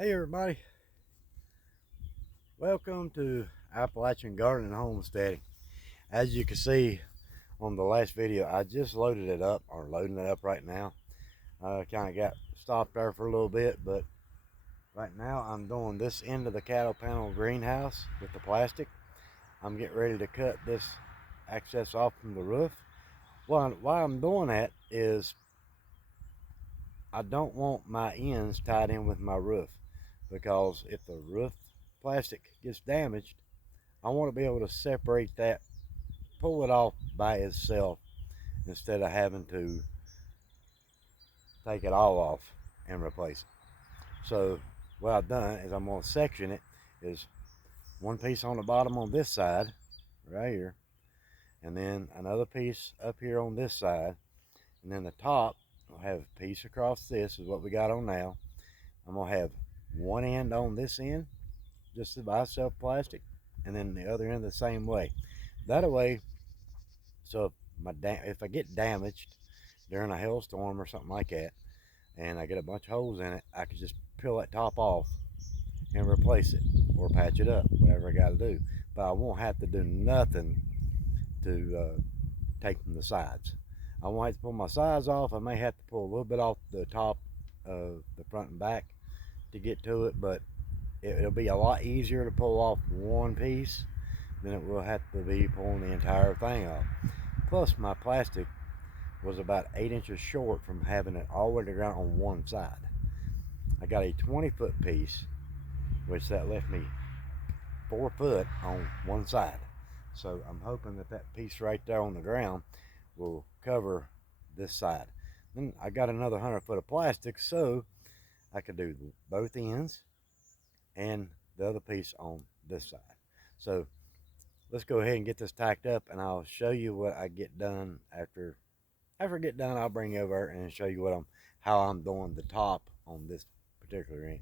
Hey everybody, welcome to Appalachian Gardening and Homesteading. As you can see on the last video, I just loaded it up, or loading it up right now. Kind of got stopped there for a little bit, but right now I'm doing this end of the cattle panel greenhouse with the plastic. I'm getting ready to cut this access off from the roof. Why I'm doing that is I don't want my ends tied in with my roof, because if the roof plastic gets damaged, I want to be able to separate that, pull it off by itself, instead of having to take it all off and replace it. So what I've done is I'm going to section it, is one piece on the bottom on this side right here, and then another piece up here on this side, and then the top I'll have a piece across. This is what we got on now. I'm going to have one end on this end just by itself plastic, and then the other end the same way. That way, so if I get damaged during a hailstorm or something like that, and I get a bunch of holes in it, I can just peel that top off and replace it, or patch it up, whatever I got to do. But I won't have to do nothing to take from the sides. I won't have to pull my sides off. I may have to pull a little bit off the top of the front and back to get to it, but it'll be a lot easier to pull off one piece than it will have to be pulling the entire thing off. Plus, my plastic was about 8 inches short from having it all the way to the ground on one side. I got a 20-foot piece, which that left me 4 foot on one side. So I'm hoping that that piece right there on the ground will cover this side. Then I got another 100 foot of plastic, so I could do both ends and the other piece on this side. So let's go ahead and get this tacked up, and I'll show you what I get done after I get done. I'll bring you over and show you how I'm doing the top on this particular end.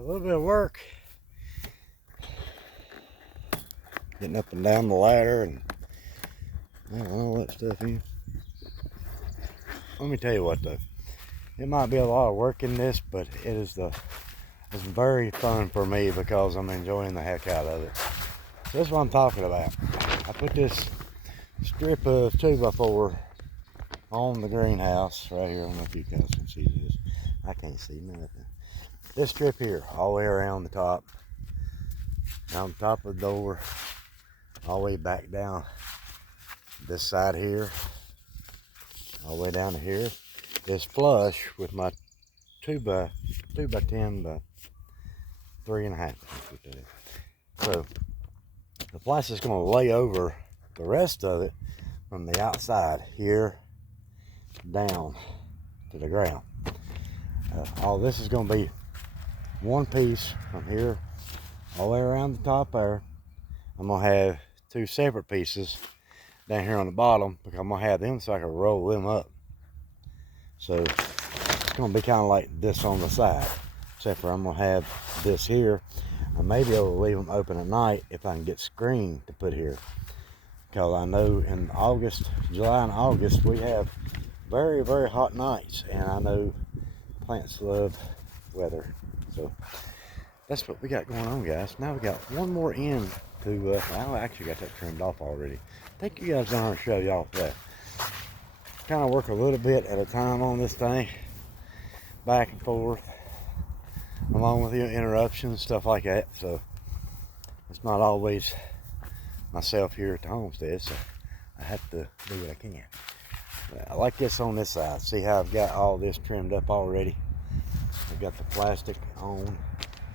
a little bit of work getting up and down the ladder and all that stuff in. Let me tell you what though, it might be a lot of work in this, but it's very fun for me because I'm enjoying the heck out of it. So that's what I'm talking about. I put this strip of 2x4 on the greenhouse right here. I don't know if you guys can see this. I can't see nothing. This strip here, all the way around the top, on top of the door, all the way back down this side here, all the way down to here, is flush with my 2x10 by 3.5. So the plastic's going to lay over the rest of it from the outside here down to the ground. All this is going to be one piece from here all the way around the top there. I'm going to have two separate pieces down here on the bottom because I'm going to have them so I can roll them up. So it's going to be kind of like this on the side, except for I'm going to have this here. I may be able to leave them open at night if I can get screen to put here, because I know in August, July and August, we have very, very hot nights, and I know plants love weather. So that's what we got going on, guys. Now we got one more end to, I actually got that trimmed off already. Take you guys down and show y'all that. Kind of work a little bit at a time on this thing, back and forth, along with the interruptions, stuff like that. So it's not always myself here at the homestead, so I have to do what I can. I like this on this side. See how I've got all this trimmed up already? I've got the plastic on.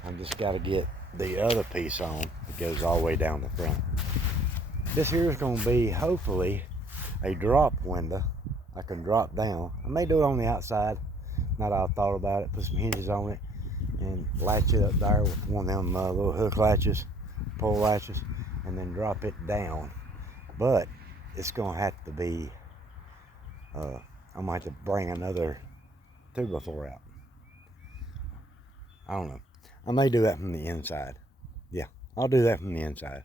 I've just got to get the other piece on that goes all the way down the front. This here is going to be hopefully a drop window. I can drop down. I may do it on the outside. Now that I've thought about it, put some hinges on it and latch it up there with one of them little hook latches, pull latches, and then drop it down. But it's gonna have to be, I might have to bring another 2x4 out. I don't know. I may do that from the inside. Yeah, I'll do that from the inside.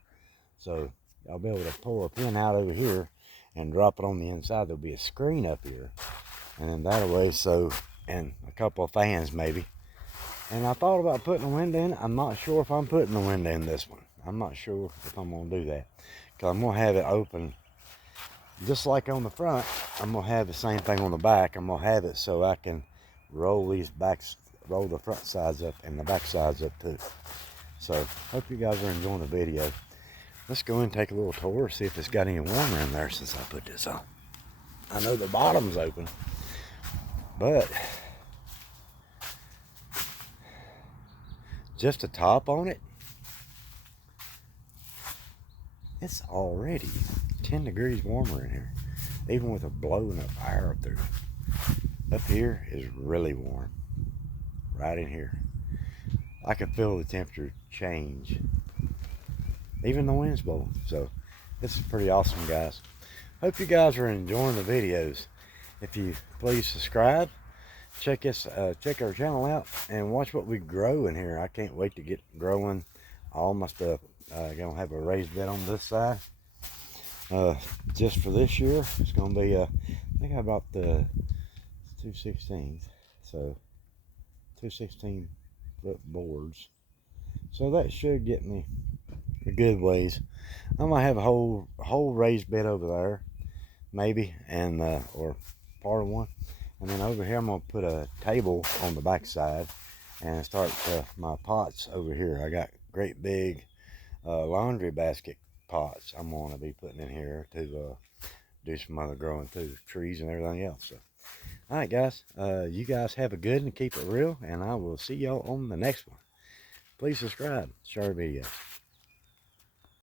So I'll be able to pull a pin out over here and drop it on the inside. There'll be a screen up here, and then that way, so, and a couple of fans maybe. And I thought about putting a window in. I'm not sure if I'm putting a window in this one. I'm not sure if I'm gonna do that, because I'm gonna have it open just like on the front. I'm gonna have the same thing on the back. I'm gonna have it so I can roll roll the front sides up and the back sides up too. So hope you guys are enjoying the video. Let's go and take a little tour, see if it's got any warmer in there since I put this on. I know the bottom's open, but just the top on it, it's already 10 degrees warmer in here, even with a blowing of air up there. Up here is really warm, right in here. I can feel the temperature change. Even the wind's blowing. So this is pretty awesome, guys. Hope you guys are enjoying the videos. If you please subscribe, check our channel out and watch what we grow in here. I can't wait to get growing all my stuff. Gonna have a raised bed on this side. Just for this year, it's gonna be I think I bought the 2/16, so 2/16-foot boards. So that should get me a good ways. I might have a whole raised bed over there, maybe, and or part of one. And then over here, I'm gonna put a table on the back side and start my pots over here. I got great big laundry basket pots I'm gonna be putting in here to do some other growing too, trees and everything else. So, all right, guys, you guys have a good and keep it real, and I will see y'all on the next one. Please subscribe, share the video.